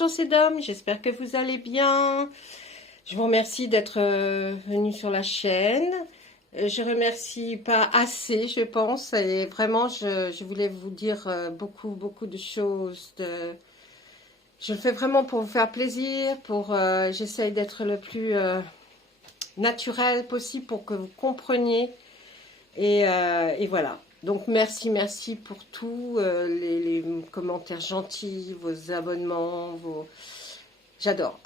Bonjour c'est Dom, j'espère que vous allez bien. Je vous remercie d'être venu sur la chaîne. Je remercie pas assez, je pense, et vraiment je voulais vous dire beaucoup de choses. Je le fais vraiment pour vous faire plaisir, j'essaye d'être le plus naturel possible pour que vous compreniez. Et voilà. Donc merci pour tout, les commentaires gentils, vos abonnements, J'adore.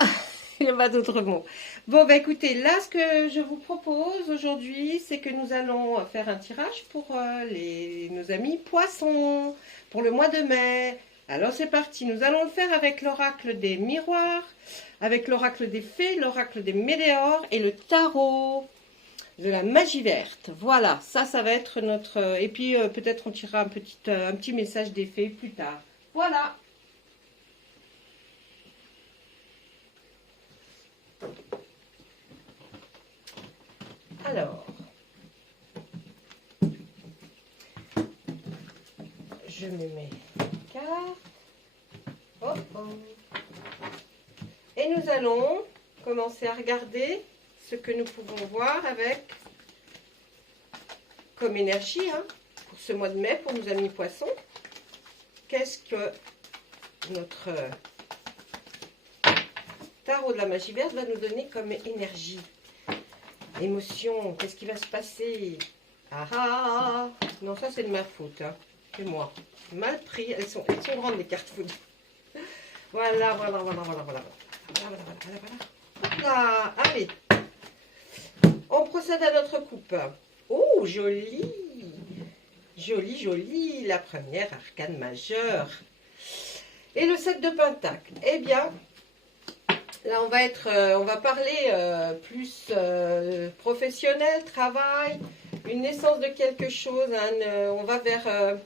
Il n'y a pas d'autre mot. Bon, bah écoutez, là, ce que je vous propose aujourd'hui, c'est que nous allons faire un tirage pour nos amis poissons, pour le mois de mai. Alors c'est parti, nous allons le faire avec l'oracle des miroirs, avec l'oracle des fées, l'oracle des météores et le tarot de la magie verte. Voilà, ça va être notre... Et puis peut-être on tirera un petit message des fées plus tard. Voilà. Alors, je me mets une carte. Oh, oh. Et nous allons commencer à regarder ce que nous pouvons voir avec comme énergie pour ce mois de mai, pour nos amis poissons. Qu'est-ce que notre tarot de la magie verte va nous donner comme énergie? Émotion, qu'est-ce qui va se passer? Non, ça c'est de ma faute, c'est moi. Mal pris, elles sont grandes les cartes food. Voilà. Hop là, allez. On procède à notre coupe. Oh, joli. Joli, la première arcane majeure. Et le 7 de Pentacle. Eh bien, là, on va parler plus professionnel, travail, une naissance de quelque chose. On va vers...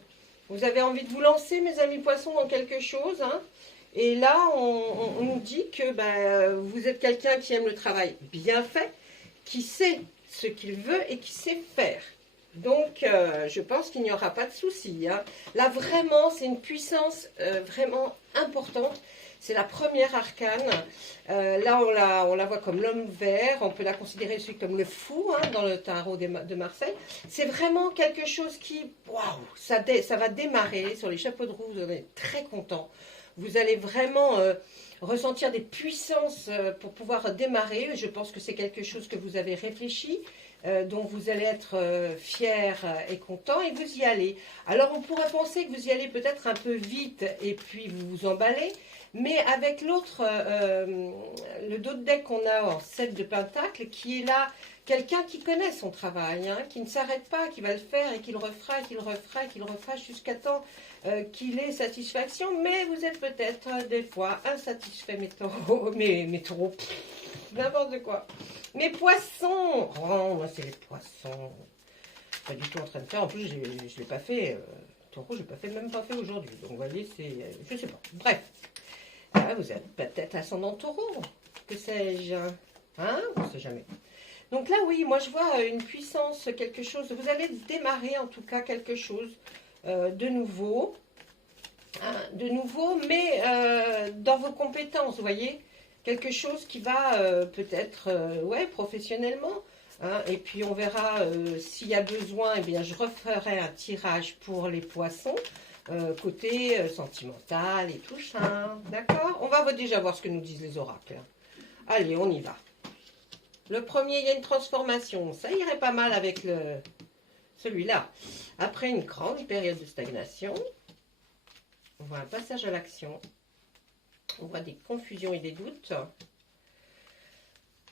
vous avez envie de vous lancer, mes amis poissons, dans quelque chose. Et là, on nous dit que vous êtes quelqu'un qui aime le travail bien fait, qui sait ce qu'il veut et qui sait faire. Donc, je pense qu'il n'y aura pas de souci. Là, vraiment, c'est une puissance vraiment importante. C'est la première arcane. Là, on la voit comme l'homme vert. On peut la considérer aussi comme le fou dans le tarot de Marseille. C'est vraiment quelque chose qui, waouh, ça va démarrer sur les chapeaux de roue. Vous allez être très content. Vous allez vraiment ressentir des puissances pour pouvoir démarrer. Je pense que c'est quelque chose que vous avez réfléchi, dont vous allez être fier et content, et vous y allez. Alors, on pourrait penser que vous y allez peut-être un peu vite, et puis vous vous emballez. Mais avec l'autre, le dos de deck qu'on a en 7 de Pentacle, qui est là, quelqu'un qui connaît son travail, qui ne s'arrête pas, qui va le faire et qui le refera, et qui le refera, et qui le refera jusqu'à temps qu'il ait satisfaction. Mais vous êtes peut-être des fois insatisfait, mais trop, n'importe quoi. Mes poissons, oh, moi c'est les poissons. Pas du tout en train de faire, en plus je ne l'ai pas fait, taureau, je l'ai même pas fait aujourd'hui. Donc vous voyez, c'est, je sais pas, bref. Vous avez peut-être ascendant taureau, que sais-je, on ne sait jamais. Donc là, oui, moi je vois une puissance, quelque chose, vous allez démarrer en tout cas quelque chose de nouveau, mais dans vos compétences, vous voyez, quelque chose qui va peut-être, professionnellement, et puis on verra s'il y a besoin, eh bien je referai un tirage pour les poissons, côté sentimental et tout ça, d'accord? On va déjà voir ce que nous disent les oracles. Allez, on y va. Le premier, il y a une transformation. Ça irait pas mal avec celui-là. Après une grande période de stagnation, on voit un passage à l'action. On voit des confusions et des doutes.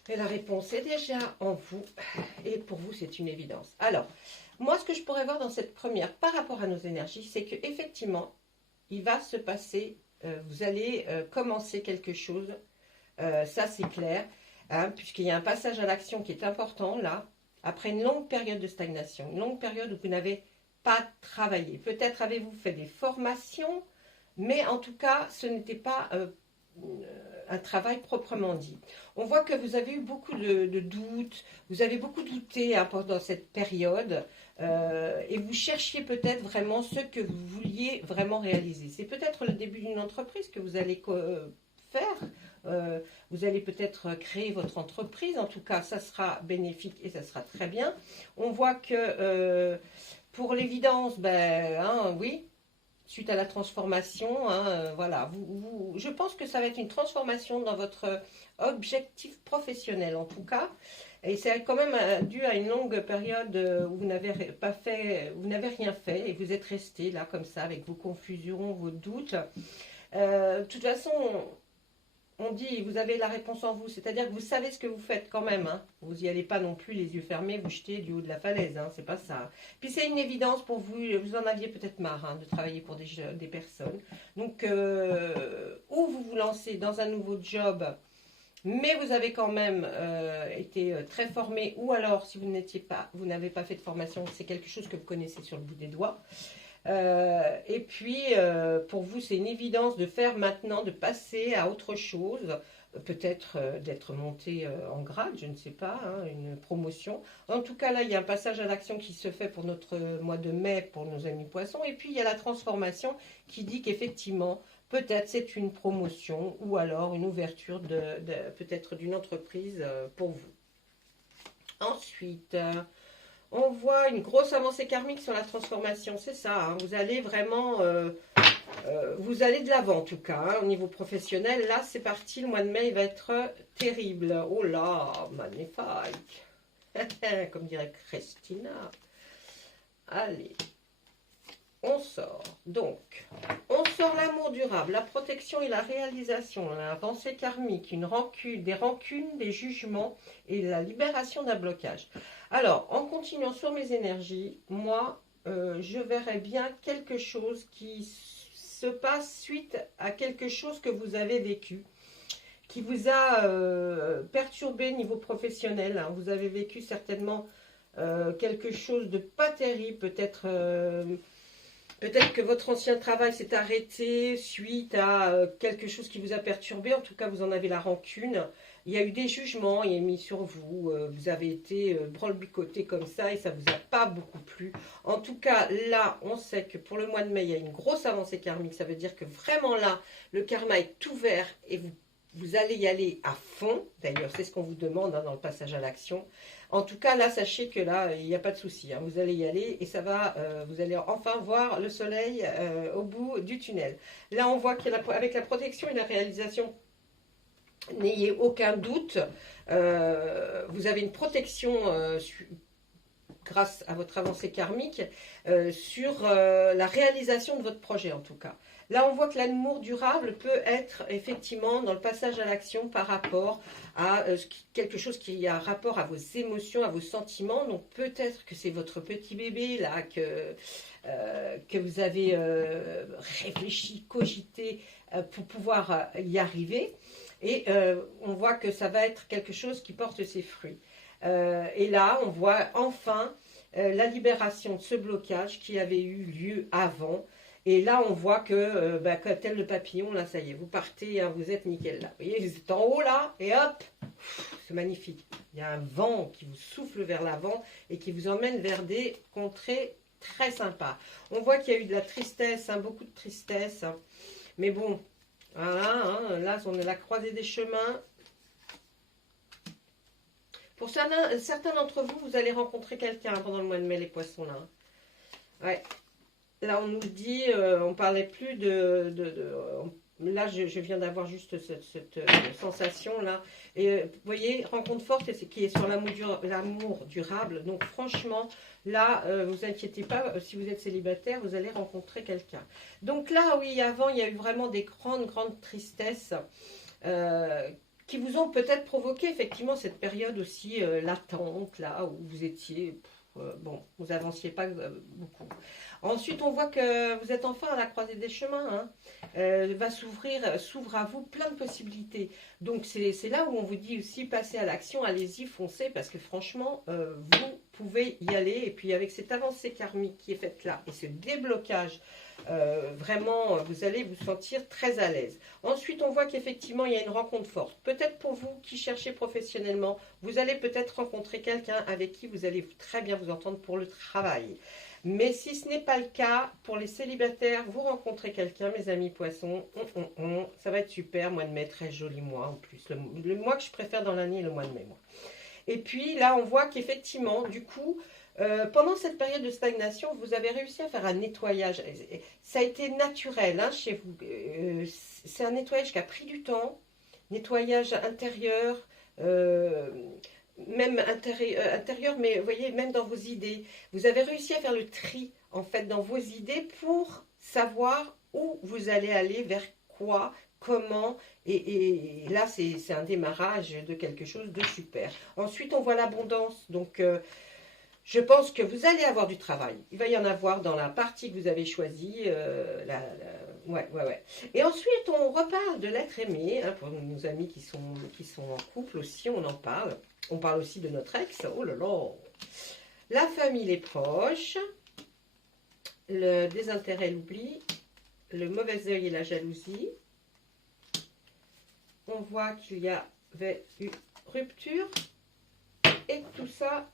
Et la réponse est déjà en vous. Et pour vous, c'est une évidence. Alors, moi, ce que je pourrais voir dans cette première, par rapport à nos énergies, c'est qu'effectivement, il va se passer, vous allez commencer quelque chose. Ça, c'est clair. Puisqu'il y a un passage à l'action qui est important, là, après une longue période de stagnation, une longue période où vous n'avez pas travaillé. Peut-être avez-vous fait des formations, mais en tout cas, ce n'était pas un travail proprement dit. On voit que vous avez eu beaucoup de doutes, vous avez beaucoup douté pendant cette période, et vous cherchiez peut-être vraiment ce que vous vouliez vraiment réaliser. C'est peut-être le début d'une entreprise que vous allez vous allez peut-être créer votre entreprise. En tout cas, ça sera bénéfique et ça sera très bien. On voit que pour l'évidence, ben, hein, oui, suite à la transformation, hein, voilà, je pense que ça va être une transformation dans votre objectif professionnel en tout cas. Et c'est quand même dû à une longue période où vous n'avez pas fait, vous n'avez rien fait et vous êtes resté là comme ça avec vos confusions, vos doutes. De toute façon, on dit, vous avez la réponse en vous, c'est-à-dire que vous savez ce que vous faites quand même. Hein. Vous n'y allez pas non plus les yeux fermés, vous jetez du haut de la falaise, hein, c'est pas ça. Puis c'est une évidence pour vous, vous en aviez peut-être marre hein, de travailler pour des personnes. Donc, ou vous vous lancez dans un nouveau job, mais vous avez quand même été très formé, ou alors si vous n'avez pas fait de formation, c'est quelque chose que vous connaissez sur le bout des doigts. Et puis, pour vous, c'est une évidence de faire maintenant, de passer à autre chose, peut-être d'être monté en grade, je ne sais pas, hein, une promotion. En tout cas, là, il y a un passage à l'action qui se fait pour notre mois de mai, pour nos amis poissons. Et puis, il y a la transformation qui dit qu'effectivement, peut-être c'est une promotion ou alors une ouverture peut-être d'une entreprise pour vous. Ensuite... on voit une grosse avancée karmique sur la transformation, c'est ça, hein, vous allez vraiment, vous allez de l'avant en tout cas, hein, au niveau professionnel, là c'est parti, le mois de mai il va être terrible, oh là, magnifique, comme dirait Christina, allez, on sort, donc, on sort l'amour durable, la protection et la réalisation, l'avancée karmique, une rancune, des jugements et la libération d'un blocage. Alors, en continuant sur mes énergies, moi, je verrais bien quelque chose qui se passe suite à quelque chose que vous avez vécu, qui vous a perturbé niveau professionnel. Hein. Vous avez vécu certainement quelque chose de pas terrible, peut-être que votre ancien travail s'est arrêté suite à quelque chose qui vous a perturbé. En tout cas, vous en avez la rancune. Il y a eu des jugements, il y a mis sur vous. Vous avez été branle-bicoté comme ça et ça ne vous a pas beaucoup plu. En tout cas, là, on sait que pour le mois de mai, il y a une grosse avancée karmique. Ça veut dire que vraiment là, le karma est ouvert et vous allez y aller à fond. D'ailleurs, c'est ce qu'on vous demande hein, dans le passage à l'action. En tout cas, là, sachez que là, il n'y a pas de souci. Hein, vous allez y aller et ça va, vous allez enfin voir le soleil au bout du tunnel. Là, on voit qu'avec la protection et la réalisation, n'ayez aucun doute, vous avez une protection grâce à votre avancée karmique sur la réalisation de votre projet en tout cas. Là, on voit que l'amour durable peut être effectivement dans le passage à l'action par rapport à quelque chose qui a rapport à vos émotions, à vos sentiments. Donc peut-être que c'est votre petit bébé là que vous avez réfléchi, cogité pour pouvoir y arriver. Et on voit que ça va être quelque chose qui porte ses fruits. Et là, on voit enfin la libération de ce blocage qui avait eu lieu avant. Et là, on voit que, tel le papillon, là, ça y est, vous partez, hein, vous êtes nickel là. Vous voyez, vous êtes en haut là, et hop, c'est magnifique. Il y a un vent qui vous souffle vers l'avant et qui vous emmène vers des contrées très sympas. On voit qu'il y a eu de la tristesse, hein, beaucoup de tristesse. Hein. Mais bon, voilà, hein, là, on est à la croisée des chemins. Pour certains d'entre vous, vous allez rencontrer quelqu'un pendant le mois de mai, les poissons, là. Ouais. Là, on nous dit, on parlait plus là, je viens d'avoir juste cette sensation-là. Et vous voyez, rencontre forte qui est sur l'amour durable. Donc, franchement, là, vous inquiétez pas, si vous êtes célibataire, vous allez rencontrer quelqu'un. Donc là, oui, avant, il y a eu vraiment des grandes tristesses qui vous ont peut-être provoqué effectivement cette période aussi latente, là, où vous étiez... bon, vous avanciez pas beaucoup. Ensuite, on voit que vous êtes enfin à la croisée des chemins. Hein. S'ouvre à vous plein de possibilités. Donc, c'est là où on vous dit aussi, passez à l'action, allez-y, foncez, parce que franchement, vous pouvez y aller. Et puis, avec cette avancée karmique qui est faite là, et ce déblocage, vraiment, vous allez vous sentir très à l'aise. Ensuite, on voit qu'effectivement, il y a une rencontre forte. Peut-être pour vous qui cherchez professionnellement, vous allez peut-être rencontrer quelqu'un avec qui vous allez très bien vous entendre pour le travail. Mais si ce n'est pas le cas, pour les célibataires, vous rencontrez quelqu'un, mes amis poissons, ça va être super, mois de mai, très joli mois en plus. Le mois que je préfère dans l'année est le mois de mai, moi. Et puis là, on voit qu'effectivement, du coup, pendant cette période de stagnation, vous avez réussi à faire un nettoyage. Ça a été naturel hein, chez vous. C'est un nettoyage qui a pris du temps, nettoyage intérieur, même intérieur, mais vous voyez, même dans vos idées. Vous avez réussi à faire le tri, en fait, dans vos idées pour savoir où vous allez aller, vers quoi, comment, et là, c'est un démarrage de quelque chose de super. Ensuite, on voit l'abondance, donc je pense que vous allez avoir du travail. Il va y en avoir dans la partie que vous avez choisie. Ouais. Et ensuite, on reparle de l'être aimé. Hein, pour nos amis qui sont en couple aussi, on en parle. On parle aussi de notre ex. Oh là là. La famille, les proches. Le désintérêt, l'oubli. Le mauvais œil et la jalousie. On voit qu'il y avait eu rupture. Et tout ça,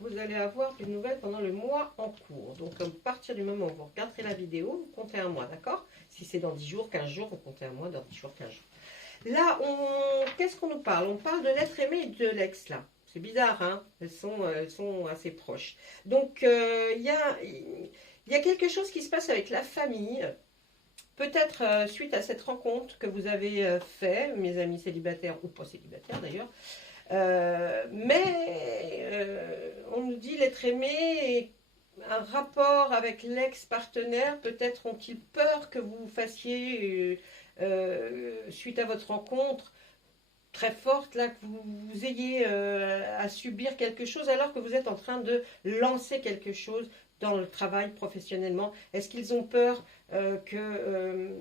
vous allez avoir des nouvelles pendant le mois en cours. Donc, à partir du moment où vous regarderez la vidéo, vous comptez un mois, d'accord? Si c'est dans 10 jours, 15 jours, vous comptez un mois, dans 10 jours, 15 jours. Là, qu'est-ce qu'on nous parle? On parle de l'être aimé et de l'ex, là. C'est bizarre, hein? Elles sont assez proches. Donc, il y a quelque chose qui se passe avec la famille. Peut-être suite à cette rencontre que vous avez fait, mes amis célibataires ou pas célibataires d'ailleurs. On nous dit l'être aimé, un rapport avec l'ex-partenaire, peut-être ont-ils peur que vous fassiez, suite à votre rencontre très forte, là, que vous ayez à subir quelque chose alors que vous êtes en train de lancer quelque chose dans le travail professionnellement. Est-ce qu'ils ont peur que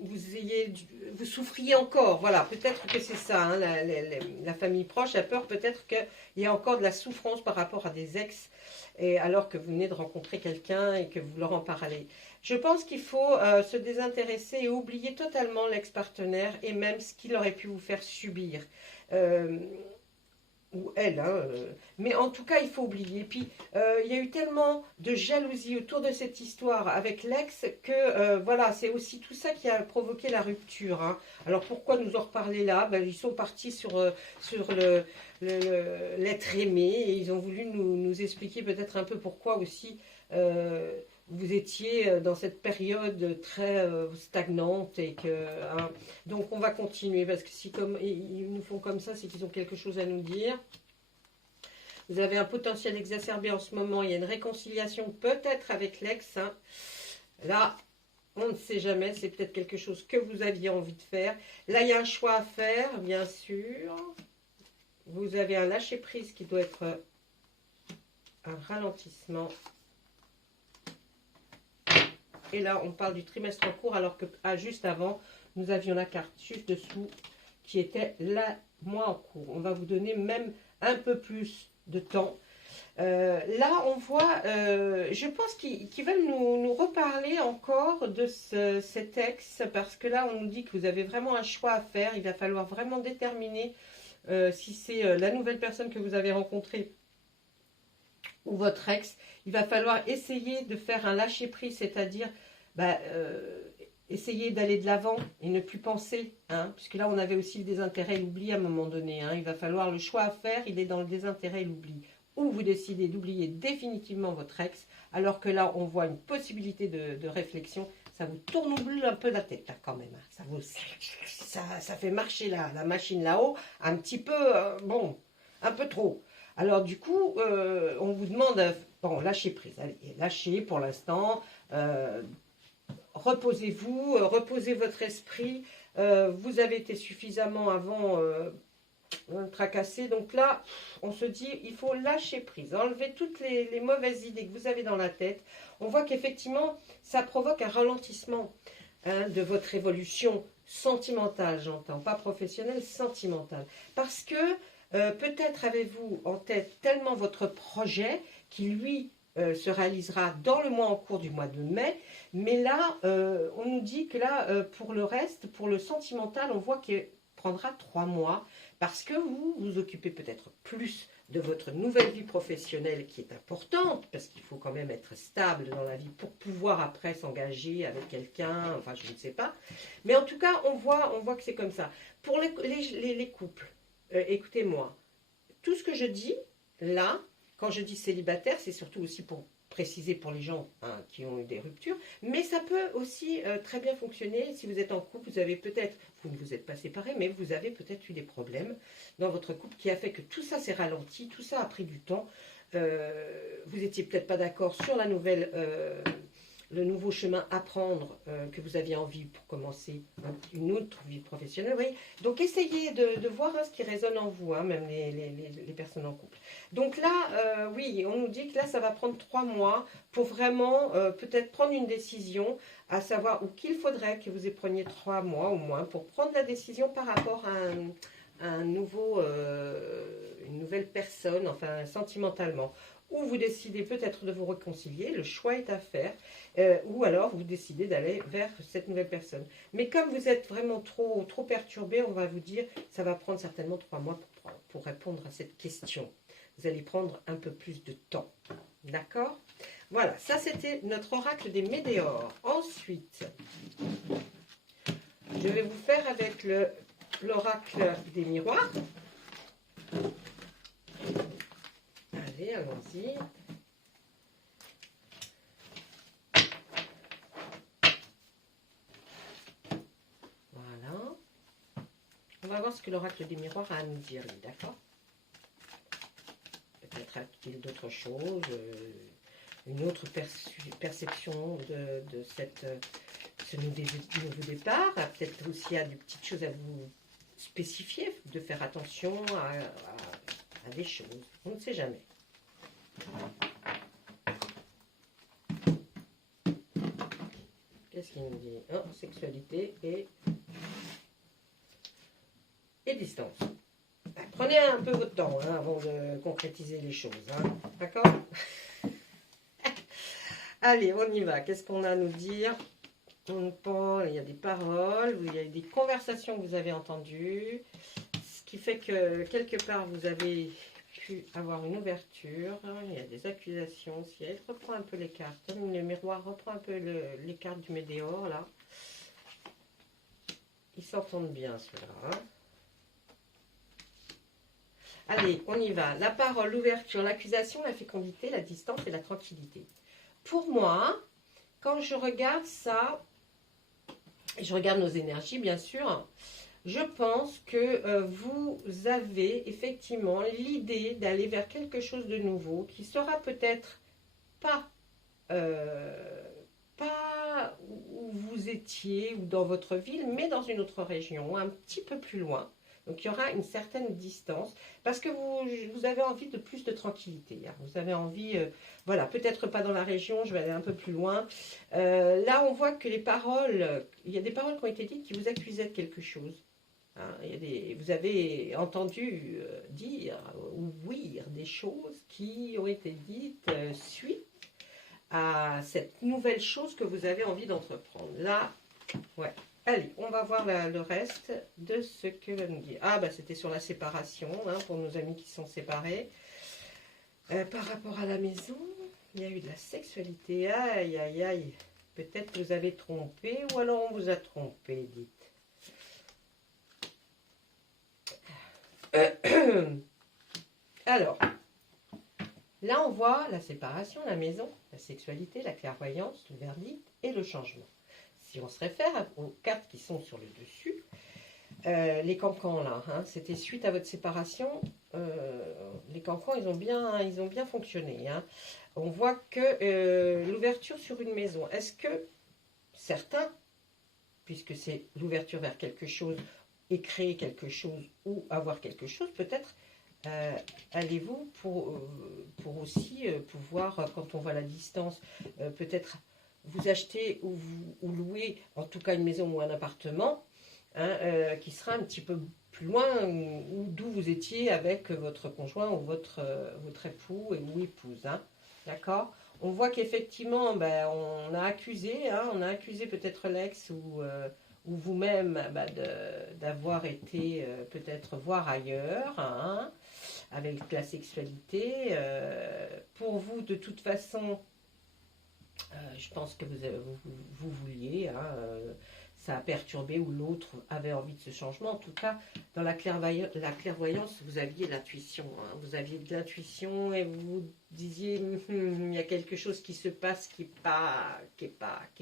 vous souffriez encore? Voilà, peut-être que c'est ça, hein, la famille proche a peur peut-être qu'il y a encore de la souffrance par rapport à des ex, et alors que vous venez de rencontrer quelqu'un et que vous leur en parlez. Je pense qu'il faut se désintéresser et oublier totalement l'ex-partenaire et même ce qu'il aurait pu vous faire subir. Ou elle, hein, mais en tout cas il faut oublier. Puis il y a eu tellement de jalousie autour de cette histoire avec l'ex que voilà, c'est aussi tout ça qui a provoqué la rupture, hein. Alors pourquoi nous en reparler là? Ben, ils sont partis sur l'être aimé et ils ont voulu nous expliquer peut-être un peu pourquoi aussi vous étiez dans cette période très stagnante et que hein, donc on va continuer parce que si comme ils nous font comme ça, c'est qu'ils ont quelque chose à nous dire. Vous avez un potentiel exacerbé en ce moment, il y a une réconciliation peut-être avec l'ex, hein. Là on ne sait jamais, c'est peut-être quelque chose que vous aviez envie de faire. Là il y a un choix à faire, bien sûr. Vous avez un lâcher prise qui doit être un ralentissement. Et là, on parle du trimestre en cours, alors que juste avant, nous avions la carte juste dessous qui était le mois en cours. On va vous donner même un peu plus de temps. Là, on voit, je pense qu'ils veulent nous reparler encore de cet ex, parce que là, on nous dit que vous avez vraiment un choix à faire. Il va falloir vraiment déterminer si c'est la nouvelle personne que vous avez rencontrée ou votre ex. Il va falloir essayer de faire un lâcher-prise, c'est-à-dire essayer d'aller de l'avant et ne plus penser, hein, puisque là on avait aussi le désintérêt et l'oubli à un moment donné, hein. Il va falloir le choix à faire, il est dans le désintérêt et l'oubli. Ou vous décidez d'oublier définitivement votre ex, alors que là on voit une possibilité de réflexion. Ça vous tourne un peu la tête là quand même, hein. Ça fait marcher la machine là-haut un petit peu, bon, un peu trop. Alors du coup, on vous demande, bon, lâchez prise, allez, lâchez pour l'instant, reposez-vous, reposez votre esprit, vous avez été suffisamment avant tracassé, donc là, on se dit, il faut lâcher prise, enlever toutes les mauvaises idées que vous avez dans la tête. On voit qu'effectivement, ça provoque un ralentissement, hein, de votre évolution sentimentale, j'entends, pas professionnelle, sentimentale, parce que peut-être avez-vous en tête tellement votre projet qui, lui, se réalisera dans le mois en cours du mois de mai. Mais là, on nous dit que là, pour le reste, pour le sentimental, on voit que prendra 3 mois parce que vous vous occupez peut-être plus de votre nouvelle vie professionnelle qui est importante, parce qu'il faut quand même être stable dans la vie pour pouvoir après s'engager avec quelqu'un, enfin je ne sais pas. Mais en tout cas, on voit que c'est comme ça. Pour les couples, écoutez-moi, tout ce que je dis là, quand je dis célibataire, c'est surtout aussi pour préciser pour les gens qui ont eu des ruptures, mais ça peut aussi très bien fonctionner si vous êtes en couple, vous avez peut-être, vous ne vous êtes pas séparés, mais vous avez peut-être eu des problèmes dans votre couple qui a fait que tout ça s'est ralenti, tout ça a pris du temps, vous n'étiez peut-être pas d'accord sur la nouvelle, le nouveau chemin à prendre que vous aviez envie pour commencer une autre vie professionnelle. Oui. Donc essayez de voir ce qui résonne en vous, même les personnes en couple. Donc là, oui, on nous dit que là, ça va prendre 3 mois pour vraiment peut-être prendre une décision, à savoir, ou qu'il faudrait que vous preniez 3 mois au moins pour prendre la décision par rapport à un nouveau, une nouvelle personne, enfin sentimentalement. Ou vous décidez peut-être de vous réconcilier, le choix est à faire, ou alors vous décidez d'aller vers cette nouvelle personne. Mais comme vous êtes vraiment trop perturbé, on va vous dire, ça va prendre certainement 3 mois pour répondre à cette question. Vous allez prendre un peu plus de temps. D'accord? Voilà, ça c'était notre oracle des météores. Ensuite, je vais vous faire avec l'oracle des miroirs. Allez, allons-y. Voilà. On va voir ce que l'oracle des miroirs a à nous dire, d'accord? Peut-être a-t-il d'autres choses, une autre perception de ce nouveau départ. Peut-être aussi il y a des petites choses à vous spécifier, de faire attention à des choses. On ne sait jamais. Qu'est-ce qu'il nous dit? Oh, sexualité et distance. Prenez un peu votre temps avant de concrétiser les choses. D'accord? Allez, on y va. Qu'est-ce qu'on a à nous dire? Il y a des paroles, il y a des conversations que vous avez entendues, ce qui fait que quelque part vous avez pu avoir une ouverture. Il y a des accusations aussi. Elle reprend un peu les cartes. Le miroir reprend un peu les cartes du météore là. Ils s'entendent bien ceux-là. Allez, on y va. La parole, l'ouverture, l'accusation, la fécondité, la distance et la tranquillité. Pour moi, quand je regarde ça, et je regarde nos énergies bien sûr, je pense que vous avez effectivement l'idée d'aller vers quelque chose de nouveau qui sera peut-être pas où vous étiez ou dans votre ville, mais dans une autre région, un petit peu plus loin. Donc il y aura une certaine distance parce que vous avez envie de plus de tranquillité. Vous avez envie, voilà, peut-être pas dans la région, je vais aller un peu plus loin. Là, on voit que les paroles, il y a des paroles qui ont été dites qui vous accusaient de quelque chose. Vous avez entendu dire ou ouïr des choses qui ont été dites suite à cette nouvelle chose que vous avez envie d'entreprendre. Là, ouais. Allez, on va voir le reste de ce que va nous dire. Ah, bah c'était sur la séparation, pour nos amis qui sont séparés. Par rapport à la maison, il y a eu de la sexualité. Aïe, aïe, aïe. Peut-être que vous avez trompé, ou alors on vous a trompé, dites. Alors, là on voit la séparation, la maison, la sexualité, la clairvoyance, le verdict et le changement. Si on se réfère aux cartes qui sont sur le dessus, les cancans là, c'était suite à votre séparation, les cancans ils ont bien fonctionné. On voit que l'ouverture sur une maison, est-ce que certains, puisque c'est l'ouverture vers quelque chose et créer quelque chose ou avoir quelque chose, peut-être allez-vous pour aussi pouvoir, quand on voit la distance, peut-être vous achetez ou louer en tout cas une maison ou un appartement qui sera un petit peu plus loin ou d'où vous étiez avec votre conjoint ou votre époux ou épouse. D'accord? On voit qu'effectivement, on a accusé peut-être l'ex ou vous-même d'avoir été peut-être voir ailleurs, hein, avec la sexualité. Pour vous, de toute façon, je pense que vous vouliez, hein, ça a perturbé ou l'autre avait envie de ce changement. En tout cas, dans la clairvoyance, vous aviez l'intuition. Hein, vous aviez de l'intuition et vous disiez, il y a quelque chose qui se passe qui est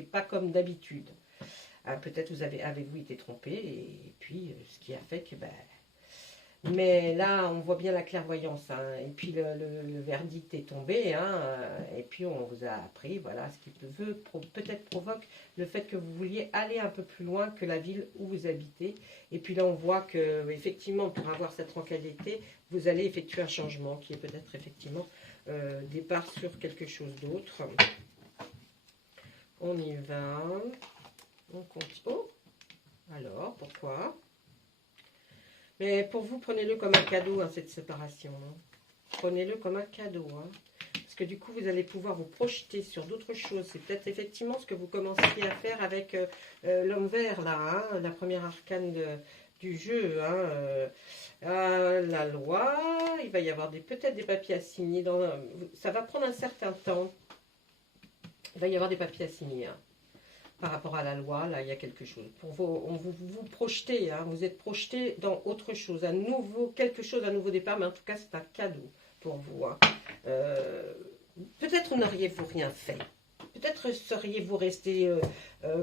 pas comme d'habitude. Peut-être avez-vous été trompé et puis ce qui a fait que mais là, on voit bien la clairvoyance, hein, et puis le verdict est tombé, hein, et puis on vous a appris, voilà, ce qui peut-être provoque le fait que vous vouliez aller un peu plus loin que la ville où vous habitez. Et puis là, on voit que effectivement, pour avoir cette tranquillité, vous allez effectuer un changement qui est peut-être effectivement départ sur quelque chose d'autre. On y va, on compte. Oh, alors, pourquoi ? Mais pour vous, prenez-le comme un cadeau, hein, cette séparation. Hein. Prenez-le comme un cadeau. Hein. Parce que du coup, vous allez pouvoir vous projeter sur d'autres choses. C'est peut-être effectivement ce que vous commenciez à faire avec l'homme vert, là, hein, la première arcane du jeu. Hein, la loi, il va y avoir peut-être des papiers à signer. Ça va prendre un certain temps. Il va y avoir des papiers à signer. Hein. Par rapport à la loi, là, il y a quelque chose. Vous projetez, hein, vous êtes projeté dans autre chose, quelque chose, un nouveau départ, mais en tout cas, c'est un cadeau pour vous. Hein. Peut-être n'auriez-vous rien fait. Peut-être seriez-vous resté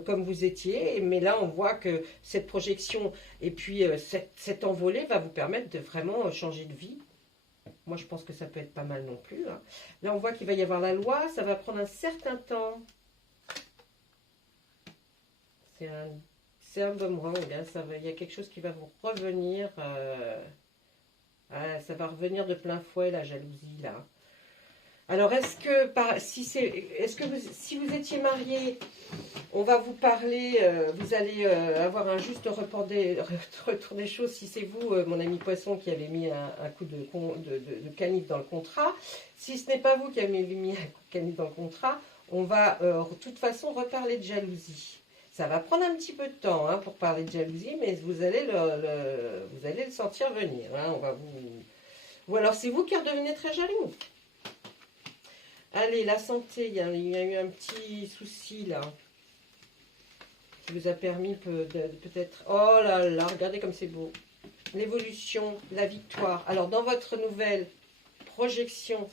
comme vous étiez, mais là, on voit que cette projection et puis cette envolée va vous permettre de vraiment changer de vie. Moi, je pense que ça peut être pas mal non plus. Hein. Là, on voit qu'il va y avoir la loi, ça va prendre un certain temps. C'est un boomerang, hein, il y a quelque chose qui va vous revenir. Ça va revenir de plein fouet, la jalousie, là. Alors, si vous étiez marié, on va vous parler, vous allez avoir un juste retour des choses. Si c'est vous, mon ami Poisson, qui avez mis un coup de canif dans le contrat, si ce n'est pas vous qui avez mis un coup de canif dans le contrat, on va de toute façon reparler de jalousie. Ça va prendre un petit peu de temps, hein, pour parler de jalousie, mais vous allez le sentir venir. Hein, ou alors c'est vous qui redevenez très jaloux. Allez, la santé, il y a eu un petit souci là, qui vous a permis peut-être... Oh là là, regardez comme c'est beau. L'évolution, la victoire. Alors dans votre nouvelle projection,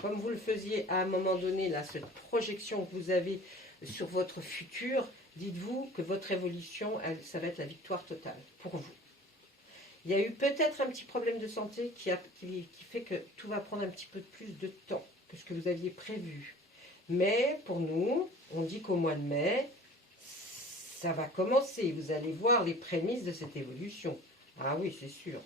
comme vous le faisiez à un moment donné, là, cette projection que vous avez sur votre futur, dites-vous que votre évolution, ça va être la victoire totale pour vous. Il y a eu peut-être un petit problème de santé qui fait que tout va prendre un petit peu plus de temps que ce que vous aviez prévu. Mais pour nous, on dit qu'au mois de mai, ça va commencer. Vous allez voir les prémices de cette évolution. Ah oui, c'est sûr.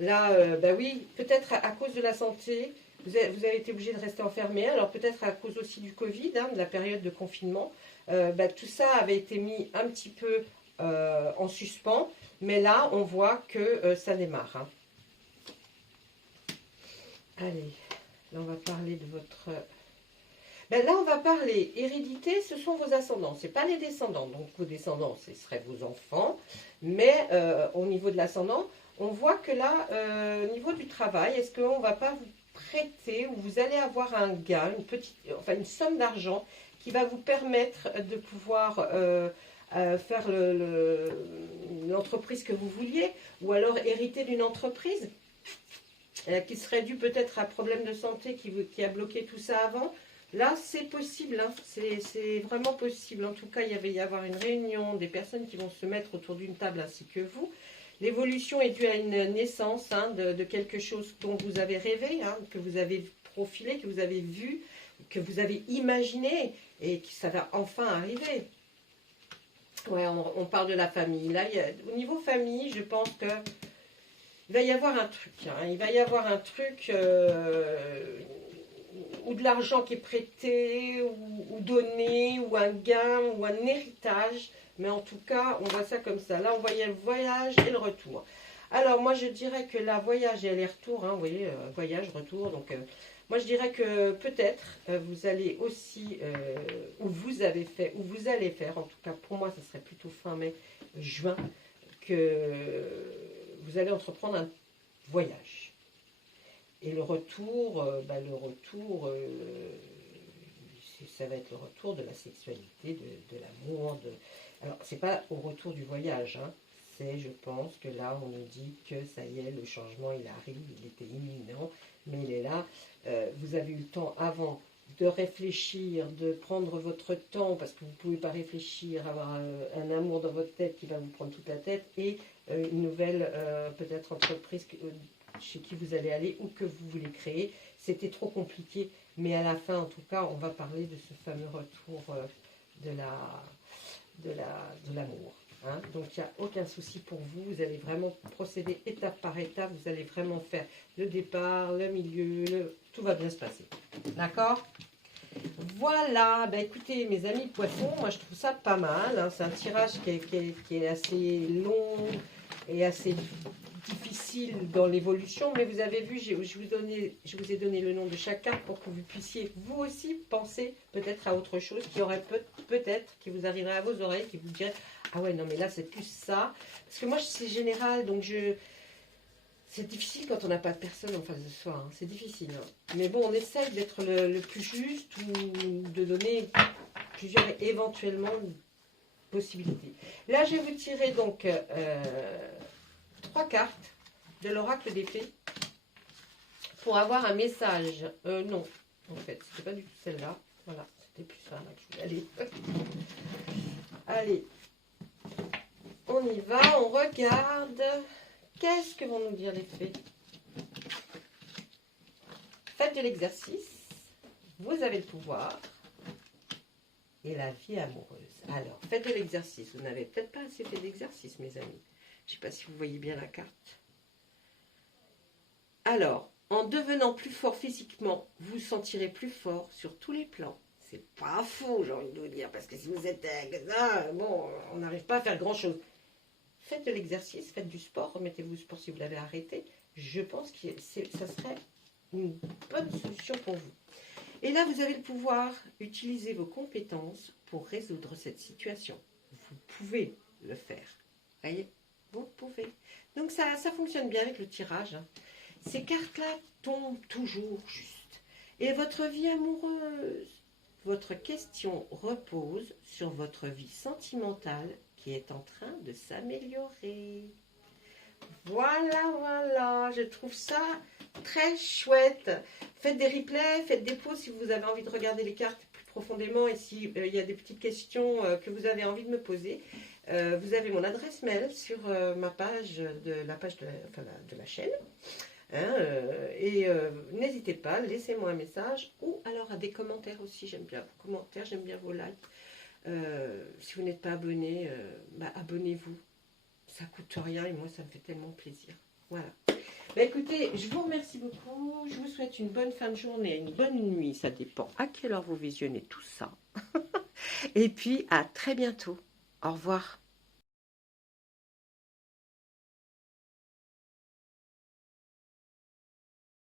Là, oui, peut-être à cause de la santé, vous avez été obligé de rester enfermé. Alors peut-être à cause aussi du Covid, hein, de la période de confinement. Tout ça avait été mis un petit peu en suspens, mais là on voit que ça démarre. Hein. Allez, là on va parler de votre... là on va parler hérédité, ce sont vos ascendants, c'est pas les descendants, donc vos descendants ce seraient vos enfants, mais au niveau de l'ascendant, on voit que là, au niveau du travail, est-ce qu'on ne va pas vous prêter ou vous allez avoir un gain, une somme d'argent qui va vous permettre de pouvoir faire l'entreprise que vous vouliez, ou alors hériter d'une entreprise qui serait due peut-être à un problème de santé qui a bloqué tout ça avant. Là, c'est possible, hein, c'est vraiment possible. En tout cas, il va y avoir une réunion des personnes qui vont se mettre autour d'une table ainsi que vous. L'évolution est due à une naissance, hein, de quelque chose dont vous avez rêvé, hein, que vous avez profilé, que vous avez vu, que vous avez imaginé, et que ça va enfin arriver. Ouais, on parle de la famille. Là, au niveau famille, je pense que il va y avoir un truc. Hein, il va y avoir un truc ou de l'argent qui est prêté, ou donné, ou un gain, ou un héritage. Mais en tout cas, on voit ça comme ça. Là, on voyait le voyage et le retour. Alors, moi, je dirais que là, voyage et aller-retour, hein, vous voyez, voyage, retour, donc Moi, je dirais que peut-être vous allez aussi, ou vous avez fait, ou vous allez faire, en tout cas pour moi, ce serait plutôt fin mai, juin, que vous allez entreprendre un voyage. Et le retour, ça va être le retour de la sexualité, de l'amour. Alors, c'est pas au retour du voyage, hein. C'est, je pense que là, on nous dit que ça y est, le changement, il arrive, il était imminent, mais il est là. Vous avez eu le temps avant de réfléchir, de prendre votre temps, parce que vous ne pouvez pas réfléchir, avoir un amour dans votre tête qui va vous prendre toute la tête, et une nouvelle, peut-être, entreprise chez qui vous allez aller ou que vous voulez créer. C'était trop compliqué, mais à la fin, en tout cas, on va parler de ce fameux retour de l'amour. Hein. Donc, il n'y a aucun souci pour vous. Vous allez vraiment procéder étape par étape. Vous allez vraiment faire le départ, le milieu, tout va bien se passer. D'accord ? Voilà, ben écoutez mes amis poissons, moi je trouve ça pas mal, hein. C'est un tirage qui est assez long et assez difficile dans l'évolution, mais vous avez vu, je vous ai donné le nom de chaque carte pour que vous puissiez vous aussi penser peut-être à autre chose qui aurait peut-être, qui vous arriverait à vos oreilles, qui vous dirait ah ouais non mais là c'est plus ça, parce que moi c'est général, donc c'est difficile quand on n'a pas de personne en face de soi, hein. C'est difficile. Hein. Mais bon, on essaye d'être le plus juste ou de donner plusieurs éventuellement possibilités. Là, je vais vous tirer donc 3 cartes de l'oracle des fées pour avoir un message. Non, en fait, c'était pas du tout celle-là. Voilà, c'était plus ça là que je voulais aller. Allez, on y va, on regarde. Qu'est-ce que vont nous dire les fées? Faites de l'exercice, vous avez le pouvoir et la vie amoureuse. Alors, faites de l'exercice. Vous n'avez peut-être pas assez fait d'exercice, mes amis. Je ne sais pas si vous voyez bien la carte. Alors, en devenant plus fort physiquement, vous sentirez plus fort sur tous les plans. C'est pas faux, j'ai envie de vous dire, parce que si vous êtes bon, on n'arrive pas à faire grand-chose. Faites de l'exercice, faites du sport, remettez-vous au sport si vous l'avez arrêté. Je pense que ça serait une bonne solution pour vous. Et là, vous avez le pouvoir d'utiliser vos compétences pour résoudre cette situation. Vous pouvez le faire. Voyez, vous pouvez. Donc ça fonctionne bien avec le tirage. Hein. Ces cartes-là tombent toujours juste. Et votre vie amoureuse, votre question repose sur votre vie sentimentale qui est en train de s'améliorer. Voilà, je trouve ça très chouette. Faites des replays, faites des pauses si vous avez envie de regarder les cartes plus profondément et s'il y a des petites questions que vous avez envie de me poser. Vous avez mon adresse mail sur ma page de la chaîne. Hein, n'hésitez pas, laissez-moi un message ou alors à des commentaires aussi. J'aime bien vos commentaires, j'aime bien vos likes. Si vous n'êtes pas abonné, abonnez-vous. Ça coûte rien et moi ça me fait tellement plaisir. Voilà. Écoutez, je vous remercie beaucoup. Je vous souhaite une bonne fin de journée, une bonne nuit. Ça dépend à quelle heure vous visionnez tout ça. Et puis à très bientôt. Au revoir.